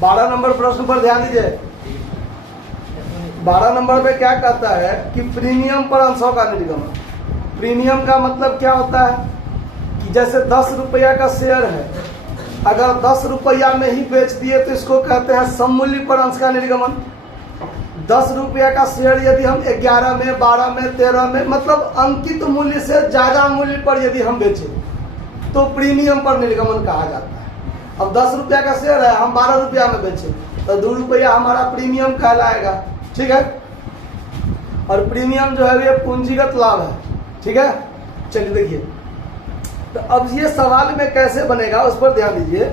12 number प्रश्न पर ध्यान दीजिए। 12 नंबर में क्या कहता है कि प्रीमियम पर अंशों का निर्गमन। प्रीमियम का मतलब क्या होता है कि जैसे 10 रुपया का शेयर है, अगर 10 रुपया में ही बेच दिए तो इसको कहते हैं सममूल्य पर अंश का निर्गमन। 10 रुपया का शेयर यदि हम 11 में, 12 में, 13 में, मतलब अंकित मूल्य से ज्यादा मूल्य पर यदि हम बेचे तो प्रीमियम पर निर्गमन कहा जाता है। अब 10 रुपया का शेयर है, हम 12 रुपया में बेचे तो 2 रुपया हमारा प्रीमियम कहलाएगा। ठीक है, और प्रीमियम जो है ये पूंजीगत लाभ है। ठीक है, चलिए देखिए, तो अब ये सवाल में कैसे बनेगा उस पर ध्यान दीजिए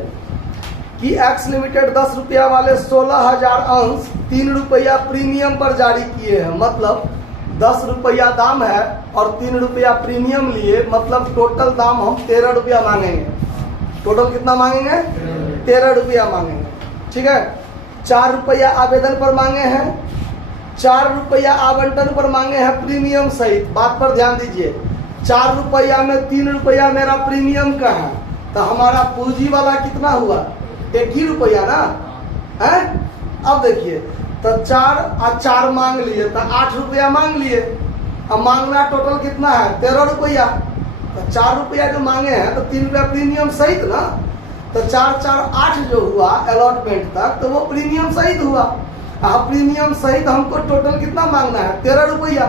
कि एक्स लिमिटेड 10 रुपया वाले 16,000 अंश 3 रुपया प्रीमियम पर जारी किए हैं। मतलब 10 रुपया दाम है और 3 रुपया प्रीमियम लिए, मतलब टोटल दाम हम 13 रुपया मांगेंगे। टोटल कितना मांगेंगे? 13 रुपया मांगेंगे। ठीक है, 4 रुपया आवेदन पर मांगे हैं, 4 रुपया आवंटन पर मांगे हैं प्रीमियम सहित। बात पर ध्यान दीजिए, 4 रुपया में 3 रुपया मेरा प्रीमियम का है तो हमारा पूंजी वाला कितना हुआ? 1 ही रुपया ना है। अब देखिए, तो 4 मांग लिए तो 8 रुपया मांग लिए। अब मांगना टोटल कितना है? 13 रुपया। तो 4 रुपया जो मांगे हैं तो 3 रुपया प्रीमियम सहित ना, तो 4 4 8 जो हुआ अलॉटमेंट तक, तो वो प्रीमियम सहित हुआ। अब प्रीमियम सहित हमको टोटल कितना मांगना है? 13 रुपया।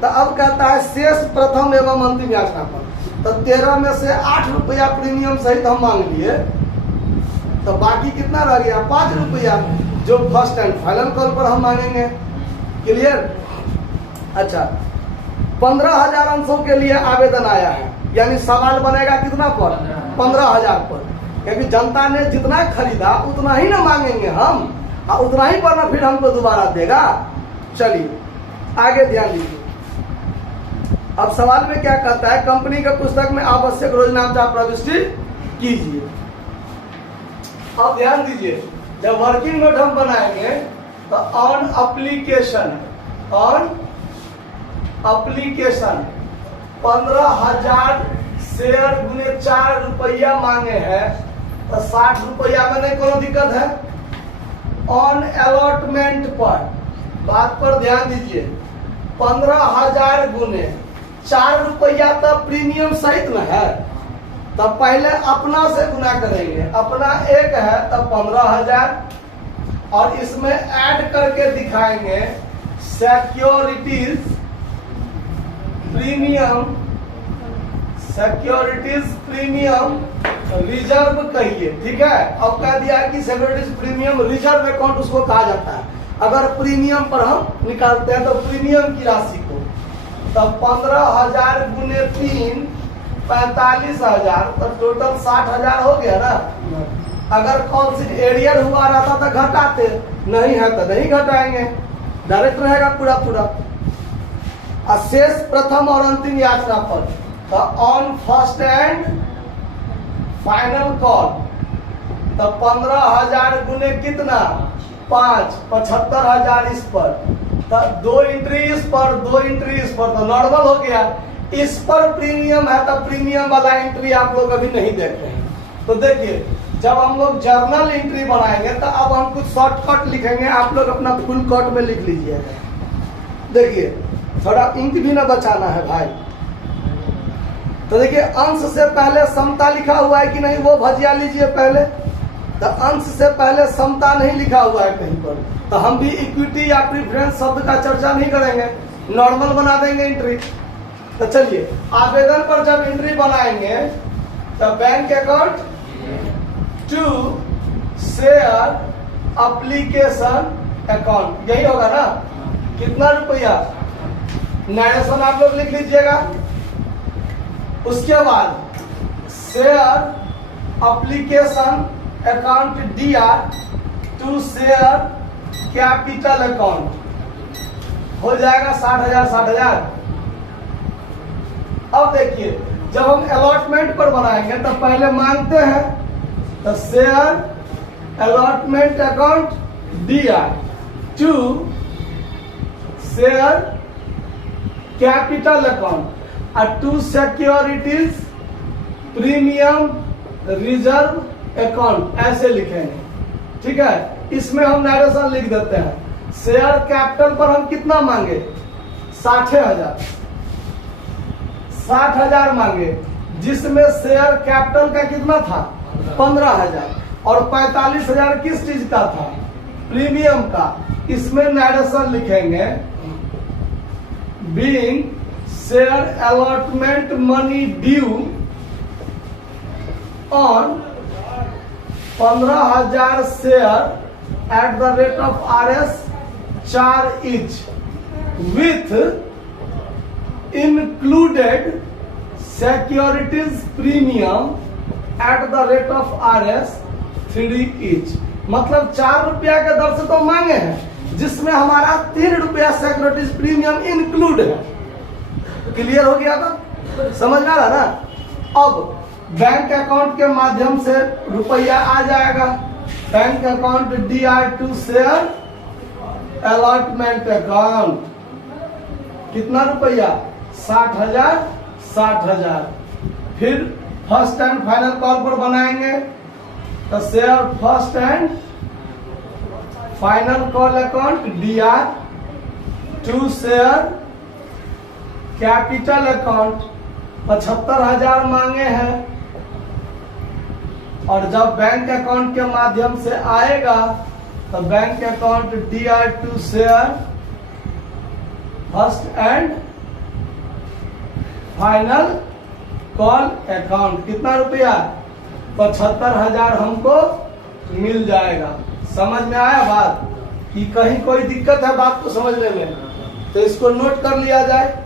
तो अब कहता है शेष प्रथम एवं अंतिम याचना पर। तो 13 में से 8 रुपया प्रीमियम सहित हम मांग लिए, तो बाकी कितना रह गया? 5 रुपया, जो फर्स्ट एंड फाइनल कॉल पर हम मांगेंगे। क्लियर? अच्छा, 15,000 अंशों के लिए आवेदन आया है, यानी सवाल बनेगा कितना पर? 15,000 पर, क्योंकि जनता ने जितना खरीदा उतना ही ना मांगेंगे हम, और उतना ही पर ना फिर हमको दोबारा देगा। चलिए आगे ध्यान दीजिए। अब सवाल में क्या कहता है? कंपनी के पुस्तक में आवश्यक रोजनामचा प्रविष्टि कीजिए। अब ध्यान दीजिए, जब वर्किंग नोट हम बनाएंगे तो ऑन एप्लीकेशन 15,000 शेयर गुने 4 रुपया मांगे हैं तो 60 रुपया में नहीं कोनो दिक्कत है। ऑन अलॉटमेंट पर, बात पर ध्यान दीजिए, 15,000 गुने 4 रुपया तो प्रीमियम सहित न है, तब पहले अपना से गुना करेंगे। अपना 1 है तब 15,000 और इसमें ऐड करके दिखाएंगे सिक्योरिटीज प्रीमियम रिजर्व कहिए। ठीक है, अब कह दिया कि सिक्योरिटीज प्रीमियम रिजर्व अकाउंट उसको कहा जाता है। अगर प्रीमियम पर हम निकालते हैं तो प्रीमियम की राशि को, तब 15,000 गुने 3 45,000, तो टोटल 60,000 हो गया ना। अगर कौन सी एरियर हुआ रहता तो घटाते, नहीं है तो नहीं घटाएंगे, डायरेक्ट रहेगा पूरा पूरा। शेष प्रथम और अंतिम याचना पर, तो on first and final call, तो 15,000 गुने कितना? 5, 75,000 इस पर, तो 2 एंट्री इस पर, 2 एंट्री इस पर, तो नॉर्मल हो गया। इस पर प्रीमियम है तो प्रीमियम वाला एंट्री आप लोग अभी नहीं देख रहे हैं। तो देखिए, जब हम लोग जर्नल एंट्री बनाएंगे तो अब हम कुछ शॉर्टकट लिखेंगे, आप लोग अपना फुल कट में लिख लीजिएगा। देखिए, थोड़ा इंक भी ना बचाना है भाई। तो देखिए, अंश से पहले समता लिखा हुआ है कि नहीं, वो भजिया लीजिए पहले। तो अंश से पहले समता नहीं लिखा हुआ है कहीं पर, तो हम भी इक्विटी या प्रीफरेंस शब्द का चर्चा नहीं करेंगे, नॉर्मल बना देंगे एंट्री। तो चलिए, आवेदन पर जब एंट्री बनाएंगे तो bank account to share application account, यही होगा ना। कितना रुपया? नरेशन आप लोग लिख लीजिएगा। उसके बाद share application account DR to share capital account हो जाएगा 60,000 60,000। अब देखिए, जब हम अलॉटमेंट पर बनाएंगे तो पहले मांगते हैं, तो share allotment account DR to share capital account और to securities premium reserve account, ऐसे लिखेंगे। ठीक है, इसमें हम नरेशन लिख देते हैं। शेयर कैपिटल पर हम कितना मांगे? 60,000 60,000 मांगे, जिसमें शेयर कैपिटल का कितना था? 15,000 और 45,000 किस चीज का था? प्रीमियम का। इसमें नरेशन लिखेंगे being share allotment money due on 15,000 share at the rate of RS 4 each with included securities premium at the rate of RS 3 each। मतलब 4 रुपया के दर से तो मांगे हैं, जिसमें हमारा 3 रुपया सिक्योरिटीज प्रीमियम इंक्लूड है। क्लियर हो गया था? समझ में आ रहा ना? अब बैंक अकाउंट के माध्यम से रुपया आ जाएगा। Bank account DR2 share allotment account, कितना रुपया? 60,000 60,000। फिर फर्स्ट एंड फाइनल कॉल पर बनाएंगे तो share first and final call account DR2 share capital account 75,000 मांगे हैं, और जब बैंक अकाउंट के माध्यम से आएगा तो bank account DR2 share first and final call account, कितना रुपया? 75,000 हमको मिल जाएगा। समझ में आया बात? कि कहीं कोई दिक्कत है बात को समझने में? तो इसको नोट कर लिया जाए।